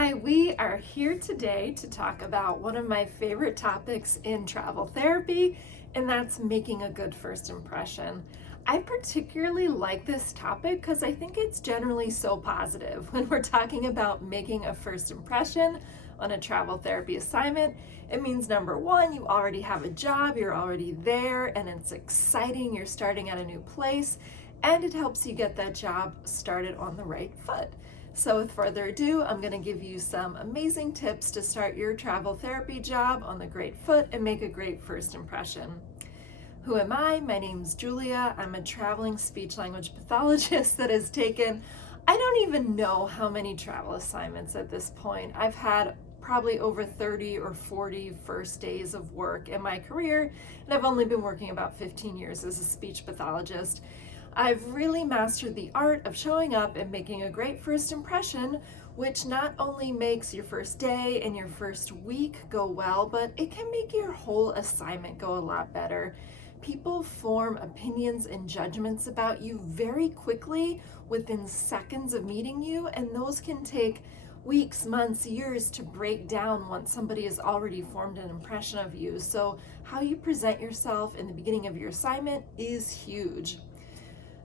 Hi, we are here today to talk about one of my favorite topics in travel therapy, and that's making a good first impression. I particularly like this topic because I think it's generally so positive. When we're talking about making a first impression on a travel therapy assignment, it means number one, you already have a job, you're already there, and it's exciting, you're starting at a new place, and it helps you get that job started on the right foot. So with further ado, I'm going to give you some amazing tips to start your travel therapy job on the great foot and make a great first impression. Who am I? My name's Julia. I'm a traveling speech language pathologist that has taken, I don't even know how many travel assignments at this point. I've had probably over 30 or 40 first days of work in my career, and I've only been working about 15 years as a speech pathologist. I've really mastered the art of showing up and making a great first impression, which not only makes your first day and your first week go well, but it can make your whole assignment go a lot better. People form opinions and judgments about you very quickly within seconds of meeting you, and those can take weeks, months, years to break down once somebody has already formed an impression of you. So how you present yourself in the beginning of your assignment is huge.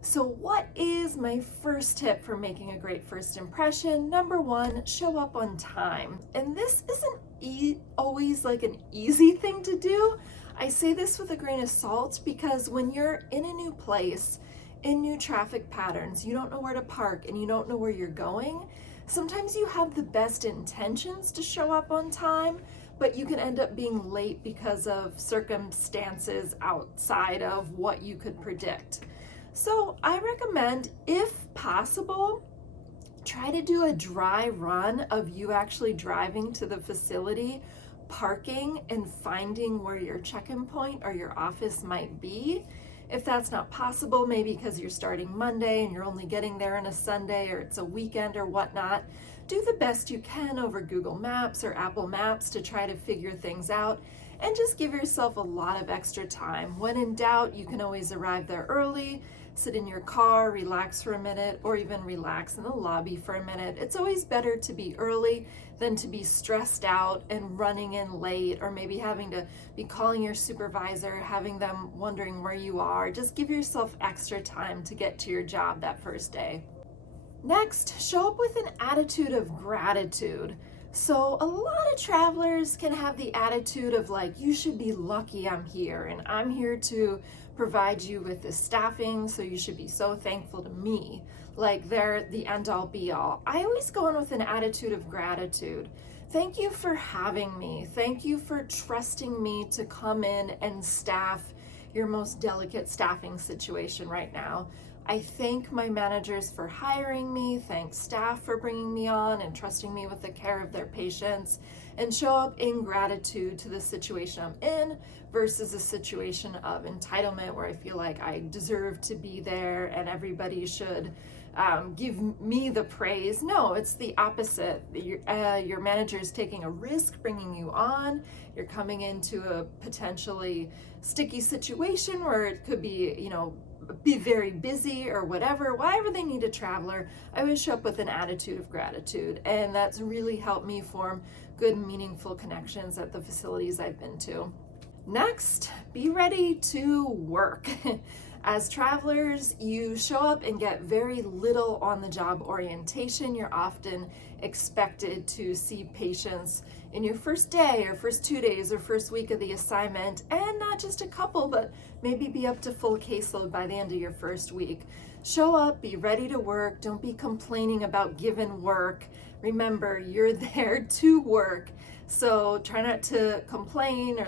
So what is my first tip for making a great first impression? Number one, show up on time. And this isn't always like an easy thing to do. I say this with a grain of salt because when you're in a new place, in new traffic patterns, you don't know where to park and you don't know where you're going, sometimes you have the best intentions to show up on time, but you can end up being late because of circumstances outside of what you could predict. So I recommend, if possible, try to do a dry run of you actually driving to the facility, parking, and finding where your check-in point or your office might be. If that's not possible, maybe because you're starting Monday and you're only getting there on a Sunday or it's a weekend or whatnot, do the best you can over Google Maps or Apple Maps to try to figure things out. And just give yourself a lot of extra time. When in doubt, you can always arrive there early, sit in your car, relax for a minute, or even relax in the lobby for a minute. It's always better to be early than to be stressed out and running in late, or maybe having to be calling your supervisor, having them wondering where you are. Just give yourself extra time to get to your job that first day. Next, show up with an attitude of gratitude. So a lot of travelers can have the attitude of like, you should be lucky I'm here and I'm here to provide you with this staffing, so you should be so thankful to me. Like they're the end all be all. I always go in with an attitude of gratitude. Thank you for having me. Thank you for trusting me to come in and staff your most delicate staffing situation right now. I thank my managers for hiring me, thank staff for bringing me on and trusting me with the care of their patients, and show up in gratitude to the situation I'm in versus a situation of entitlement where I feel like I deserve to be there and everybody should give me the praise. No, it's the opposite. Your manager is taking a risk bringing you on. You're coming into a potentially sticky situation where it could be, be very busy or whatever they need a traveler. I always show up with an attitude of gratitude, and that's really helped me form good, meaningful connections at the facilities I've been to. Next, be ready to work. As travelers, you show up and get very little on-the-job orientation. You're often expected to see patients in your first day or first 2 days or first week of the assignment, and not just a couple, but maybe be up to full caseload by the end of your first week. Show up, be ready to work. Don't be complaining about given work. Remember, you're there to work. So try not to complain or,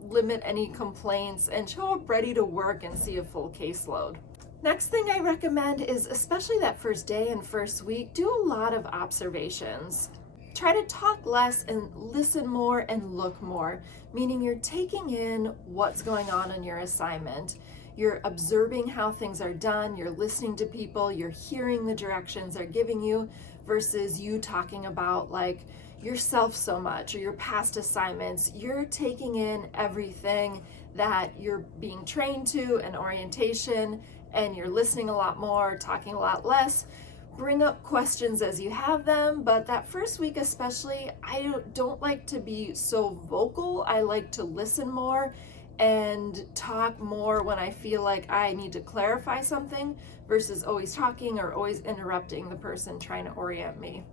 limit any complaints, and show up ready to work and see a full caseload. Next thing I recommend is, especially that first day and first week, do a lot of observations. Try to talk less and listen more and look more, meaning you're taking in what's going on in your assignment. You're observing how things are done, you're listening to people, you're hearing the directions they're giving you versus you talking about like yourself so much or your past assignments. You're taking in everything that you're being trained to and orientation, and you're listening a lot more, talking a lot less, bring up questions as you have them, but that first week especially, I don't like to be so vocal. I like to listen more and talk more when I feel like I need to clarify something versus always talking or always interrupting the person trying to orient me.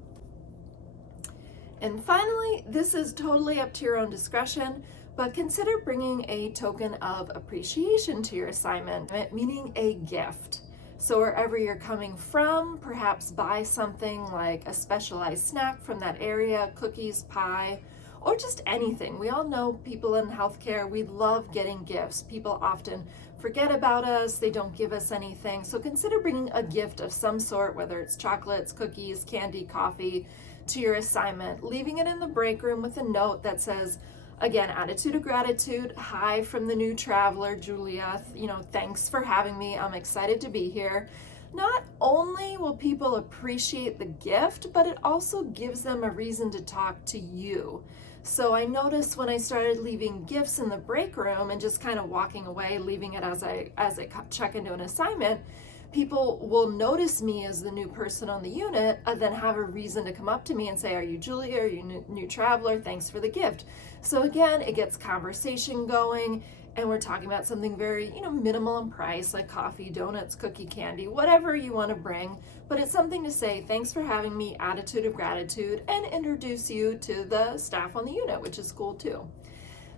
And finally, this is totally up to your own discretion, but consider bringing a token of appreciation to your assignment, meaning a gift. So wherever you're coming from, perhaps buy something like a specialized snack from that area, cookies, pie, or just anything. We all know people in healthcare, we love getting gifts. People often forget about us, they don't give us anything. So consider bringing a gift of some sort, whether it's chocolates, cookies, candy, coffee, to your assignment, leaving it in the break room with a note that says, again, attitude of gratitude, hi from the new traveler, Julia, thanks for having me, I'm excited to be here. Not only will people appreciate the gift, but it also gives them a reason to talk to you. So I noticed when I started leaving gifts in the break room and just kind of walking away, leaving it as I check into an assignment, people will notice me as the new person on the unit and then have a reason to come up to me and say, are you Julia? Are you new traveler? Thanks for the gift. So again, it gets conversation going and we're talking about something very, minimal in price, like coffee, donuts, cookie, candy, whatever you want to bring. But it's something to say, thanks for having me, attitude of gratitude, and introduce you to the staff on the unit, which is cool too.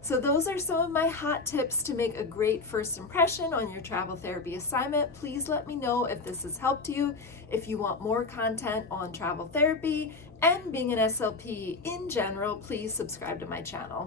So those are some of my hot tips to make a great first impression on your travel therapy assignment. Please let me know if this has helped you. If you want more content on travel therapy and being an SLP in general, please subscribe to my channel.